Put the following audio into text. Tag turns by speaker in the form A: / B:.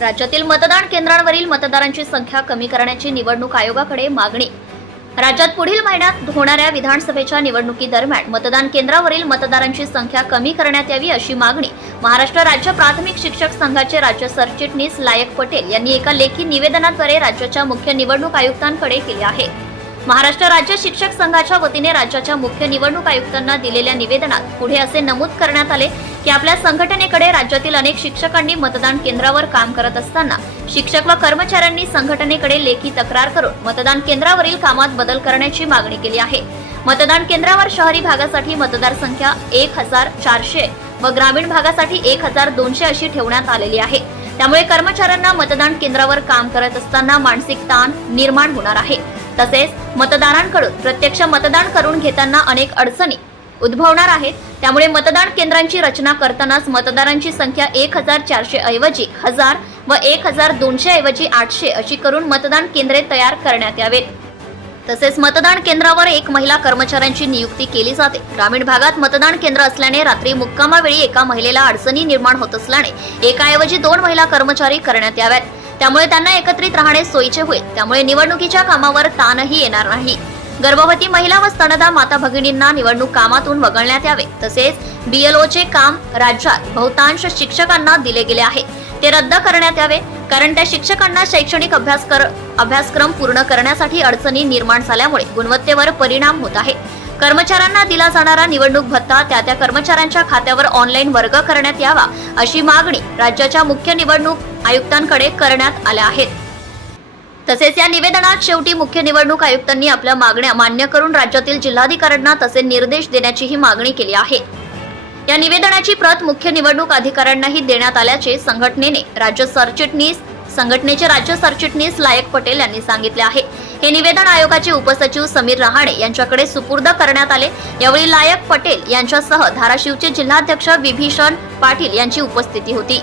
A: राज्यातील मतदान केंद्रांवरील मतदारांची संख्या कमी करण्याची निवडणूक आयोगाकडे मागणी. राज्यात पुढील महिन्यात होणाऱ्या विधानसभेच्या निवडणुकीदरम्यान मतदान केंद्रावरील मतदारांची संख्या कमी करण्यात यावी अशी मागणी महाराष्ट्र राज्य प्राथमिक शिक्षक संघाचे राज्य सरचिटणीस लायक पटेल यांनी एका लेखी निवेदनाद्वारे राज्याच्या मुख्य निवडणूक आयुक्तांकडे केले आहे. महाराष्ट्र राज्य शिक्षक संघाच्या वतीने राज्याच्या मुख्य निवडणूक आयुक्तांना दिलेल्या निवेदनात पुढे असे नमूद करण्यात आले की आपल्या संघटनेकडे राज्यातील अनेक शिक्षकांनी मतदान केंद्रावर काम करत असताना शिक्षक व कर्मचाऱ्यांनी संघटनेकडे लेखी तक्रार करून मतदान केंद्रावरील कामात बदल करण्याची मागणी केली आहे. मतदान केंद्रावर शहरी भागासाठी मतदार संख्या एक हजार चारशे व ग्रामीण भागासाठी एक हजार दोनशे अशी ठेवण्यात आलेली आहे. त्यामुळे कर्मचाऱ्यांना मतदान केंद्रावर काम करत असताना मानसिक ताण निर्माण होणार आहे. तसेच मतदारांकडून प्रत्यक्ष मतदान करून घेताना अनेक अडचणी उद्भवणार आहेत. त्यामुळे मतदान केंद्रांची रचना करतानाच मतदारांची संख्या एक हजार चारशे ऐवजी हजार व एक हजार दोनशे ऐवजी आठशे अशी करून मतदान केंद्रे तयार करण्यात यावेत. तसेच मतदान केंद्रावर एक महिला कर्मचाऱ्यांची नियुक्ती केली जाते. ग्रामीण भागात मतदान केंद्र असल्याने रात्री मुक्कामावेळी एका महिलेला अडचणी निर्माण होत असल्याने एकाऐवजी दोन महिला कर्मचारी करण्यात याव्यात. त्यामुळे त्यांना एकत्रित राहणे सोयीचे होईल. त्यामुळे निवडणुकीच्या कामावर ताणही येणार नाही. गर्भवती महिला व स्तनदा माता भगिनींना निवडणूक कामातून वगळण्यात यावे. तसेच बीएलओचे काम राज्यात बहुतांश शिक्षकांना दिले गेले आहे. ते रद्द करण्यात यावे कारण त्या शिक्षकांना शैक्षणिक अभ्यास कर अभ्यासक्रम पूर्ण करण्यासाठी अडचणी निर्माण झाल्यामुळे गुणवत्तेवर परिणाम होत आहे. कर्मचाऱ्यांना दिला जाणारा निवडणूक भत्ता त्या त्या कर्मचाऱ्यांच्या खात्यावर ऑनलाईन वर्ग करण्यात यावा अशी मागणी राज्याच्या मुख्य निवडणूक आयुक्तांकडे करण्यात आल्या आहेत. तसेच या निवेदनात शेवटी मुख्य निवडणूक आयुक्तांनी आपल्या मागण्या मान्य करून राज्यातील जिल्हाधिकाऱ्यांना तसे निर्देश देण्याचीही मागणी केली आहे. या निवेदनाची प्रत मुख्य निवडणूक अधिकाऱ्यांनाही देण्यात आल्याचे संघटनेने राज्य सरचिटणीस संघटनेचे राज्य सरचिटणीस लायक पटेल यांनी सांगितले आहे. हे निवेदन आयोगाचे उपसचिव समीर रहाणे यांच्याकडे सुपूर्द करण्यात आले. यावेळी लायक पटेल यांच्यासह धाराशिवचे जिल्हाध्यक्ष विभीषण पाटील यांची उपस्थिती होती.